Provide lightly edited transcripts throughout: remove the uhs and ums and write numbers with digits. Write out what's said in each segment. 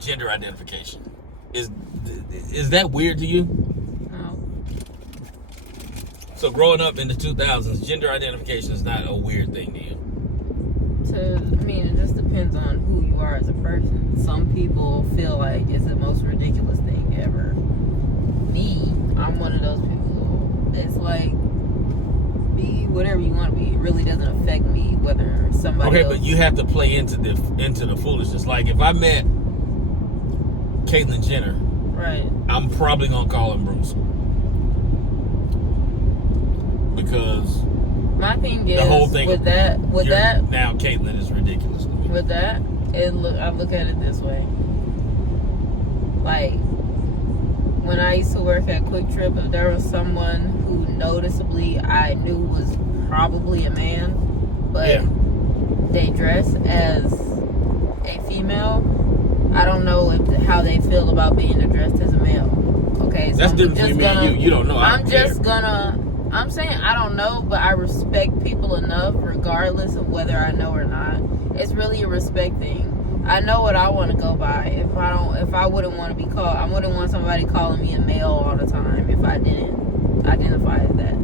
gender identification. Is that weird to you? No. So growing up in the 2000s, gender identification is not a weird thing to you. It just depends on who you are as a person. Some people feel like it's the most ridiculous thing ever. Me, I'm one of those people. It's like, be whatever you want to be. It really doesn't affect me whether somebody else... but you have to play into the foolishness. Like if I met Caitlyn Jenner, right, I'm probably gonna call him Bruce, because my thing is the whole thing with that now Caitlyn is ridiculous to me. With that, I look at it this way. Like when I used to work at Quick Trip, if there was someone who noticeably I knew was probably a man, but they dress as a female, I don't know how they feel about being addressed as a male. Okay, so that's different between me and you. You don't know. I'm saying I don't know, but I respect people enough, regardless of whether I know or not. It's really a respect thing. I know what I want to go by. If I wouldn't want to be called, I wouldn't want somebody calling me a male all the time if I didn't identify as that.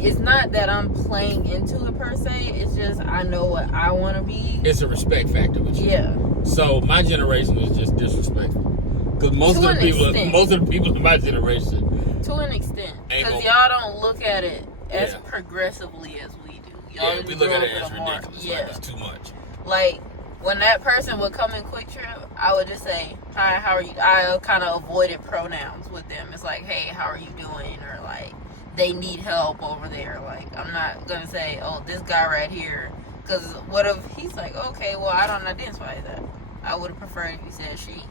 It's not that I'm playing into it per se. It's just I know what I want to be. It's a respect factor with you. Yeah. So my generation is just disrespectful, because most of the people in my generation, to an extent, because y'all don't look at it as progressively as we do. Y'all we look at it as ridiculous. Yeah. Like it's too much. Like when that person would come in Quick Trip, I would just say, "Hi, how are you?" I kind of avoided pronouns with them. It's like, "Hey, how are you doing?" Or like, "They need help over there." Like, I'm not gonna say, "Oh, this guy right here," because what if he's like, "Okay, well, I don't identify as that." I would have preferred if you said she.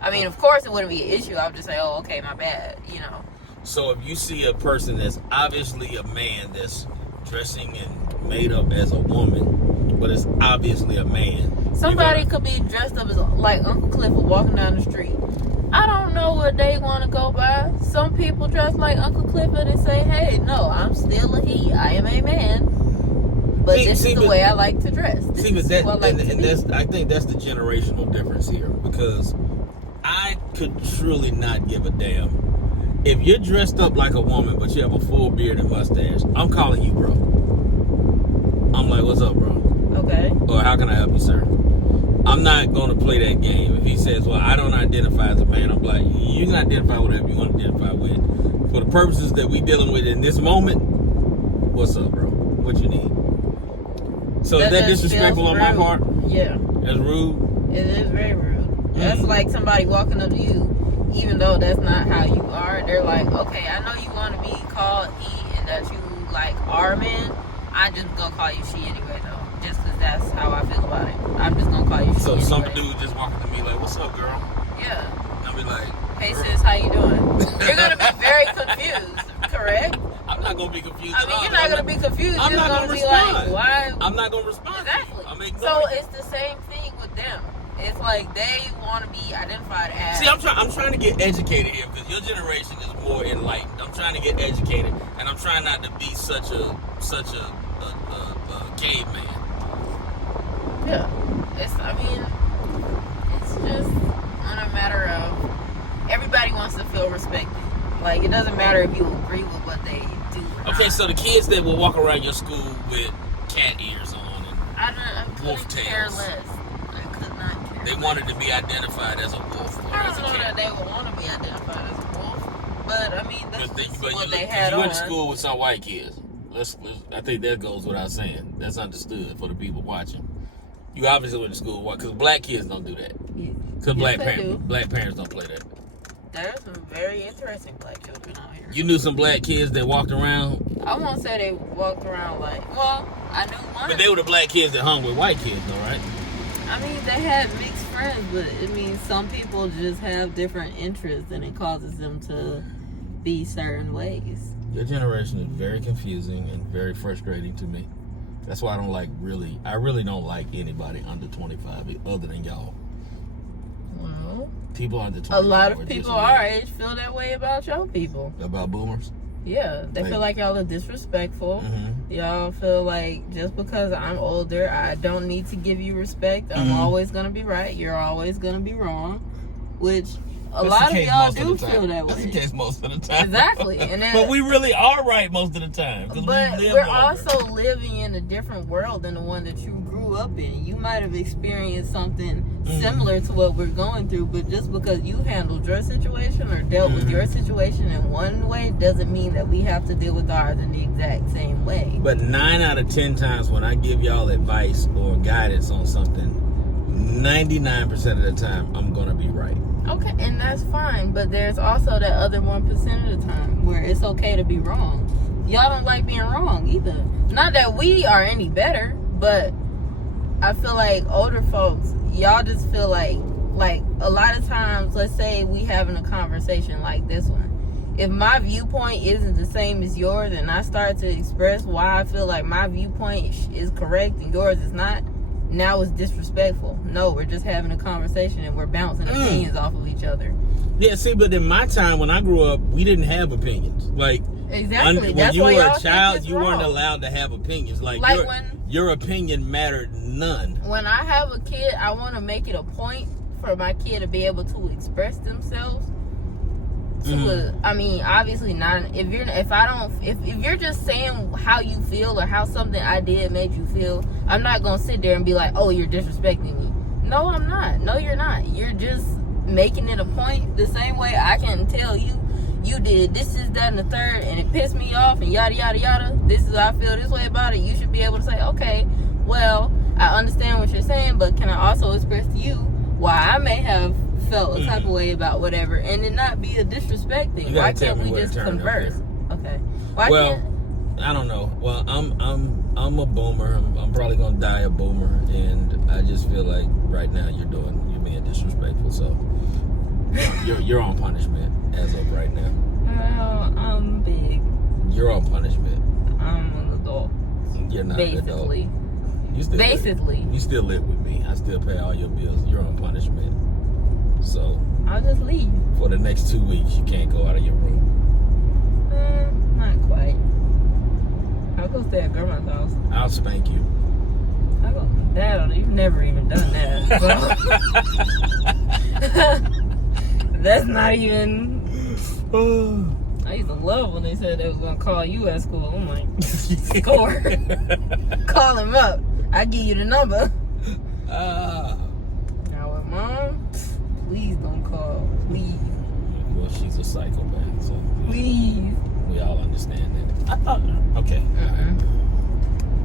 I mean, of course, it wouldn't be an issue. I would just say, "Oh, okay, my bad," you know. So if you see a person that's obviously a man that's dressing and made up as a woman, but it's obviously a man. Somebody could be dressed up as like Uncle Clifford walking down the street. I don't know what they want to go by. Some people dress like Uncle Clifford and say, "Hey, no, I'm still a he. I am a man. But this is the way I like to dress." I think that's the generational difference here, because I could truly not give a damn. If you're dressed up like a woman, but you have a full beard and mustache, I'm calling you bro. I'm like, "What's up, bro?" Okay. Or, "How can I help you, sir?" I'm not going to play that game. If he says, "Well, I don't identify as a man," I'm like, "You can identify whatever you want to identify with. For the purposes that we dealing with in this moment, what's up, bro? What you need?" So is that disrespectful on my part? Yeah. That's rude? It is very rude. That's like somebody walking up to you, even though that's not how you are. They're like, "Okay, I know you want to be called he and that you like are men. I'm just going to call you she anyway, though. Just because that's how I feel about it. I'm just going to call you she anyway." So some dude just walking to me like, "What's up, girl?" Yeah. I'll be like, "Hey, sis, how you doing?" You're going to be very confused, correct? I'm not going to be confused. I mean, you're not going to be confused. I'm you're not going to be respond. like, why? I'm not going to respond. Exactly. So it's the same thing with them. It's like they want to be identified as... See, I'm trying to get educated here, because your generation is more enlightened. I'm trying to get educated, and I'm trying not to be such a caveman. Yeah. It's just on a matter of everybody wants to feel respected. Like, it doesn't matter if you agree with what they do or Okay, not. So the kids that will walk around your school with cat ears on and I wolf couldn't care tails. less. I could not care They less. wanted to be identified as a wolf or I as a don't know cat. that they would want to be identified as a wolf, but I mean, that's what they You had on. went to school with some white kids. I think that goes without saying. That's understood for the people watching. You obviously went to school with, because black kids don't do that. Because black parents don't play that. There's some very interesting black children out here. You knew some black kids that walked around? I won't say they walked around like, well, I knew one. But they were the black kids that hung with white kids, though, right? I mean, they had mixed friends, but I mean, some people just have different interests, and it causes them to be certain ways. Your generation is very confusing and very frustrating to me. That's why I really don't like anybody under 25 other than y'all. Well, people under 25. A lot of people our age feel that way about your people. About boomers? Yeah, they feel like y'all are disrespectful. Mm-hmm. Y'all feel like just because I'm older, I don't need to give you respect. I'm always gonna be right. You're always gonna be wrong. Which a lot of y'all do feel that way. That's the case most of the time. Exactly. And then, but we really are right most of the time. But we're also living in a different world than the one that you grew up in. You might have experienced something similar to what we're going through, but just because you handled your situation or dealt with your situation in one way doesn't mean that we have to deal with ours in the exact same way. But 9 out of 10 times when I give y'all advice or guidance on something, 99% of the time I'm gonna be right. Okay, and that's fine, but there's also that other 1% of the time where it's okay to be wrong. Y'all don't like being wrong either. Not that we are any better, but I feel like older folks, y'all just feel like a lot of times, let's say we having a conversation like this one. If my viewpoint isn't the same as yours and I start to express why I feel like my viewpoint is correct and yours is not, now it's disrespectful. No, we're just having a conversation and we're bouncing opinions off of each other. Yeah, see, but in my time when I grew up, we didn't have opinions. Like, exactly. when you were a child, you weren't allowed to have opinions. Like your opinion mattered none. When I have a kid, I want to make it a point for my kid to be able to express themselves. I mean, obviously not. If you're just saying how you feel or how something I did made you feel, I'm not gonna sit there and be like, oh, you're disrespecting me. No, I'm not. No, you're not. You're just making it a point. The same way I can tell you, you did this, is that, and the third, and it pissed me off, and yada yada yada. This is how I feel this way about it. You should be able to say, okay, well, I understand what you're saying, but can I also express to you why I may have felt a type of way about whatever, and it not be a disrespect thing? Why can't we just converse? Okay. Why I don't know. Well, I'm a boomer. I'm probably gonna die a boomer, and I just feel like right now you're being disrespectful. So you're on punishment as of right now. Well, I'm big. You're on punishment. I'm an adult. You're not an adult. You still live with me. I still pay all your bills. You're on punishment. So I'll just leave. For the next 2 weeks, you can't go out of your room. Not quite. I'll go stay at grandma's house. I'll spank you. I'll go. Dad, you've never even done that. So. That's not even. I used to love when they said they was gonna call you at school. I'm like, score. Call him up. I give you the number. Now with mom, please don't call. Please. Well, she's a psychopath, so please. We all understand that. Okay. Mm-mm.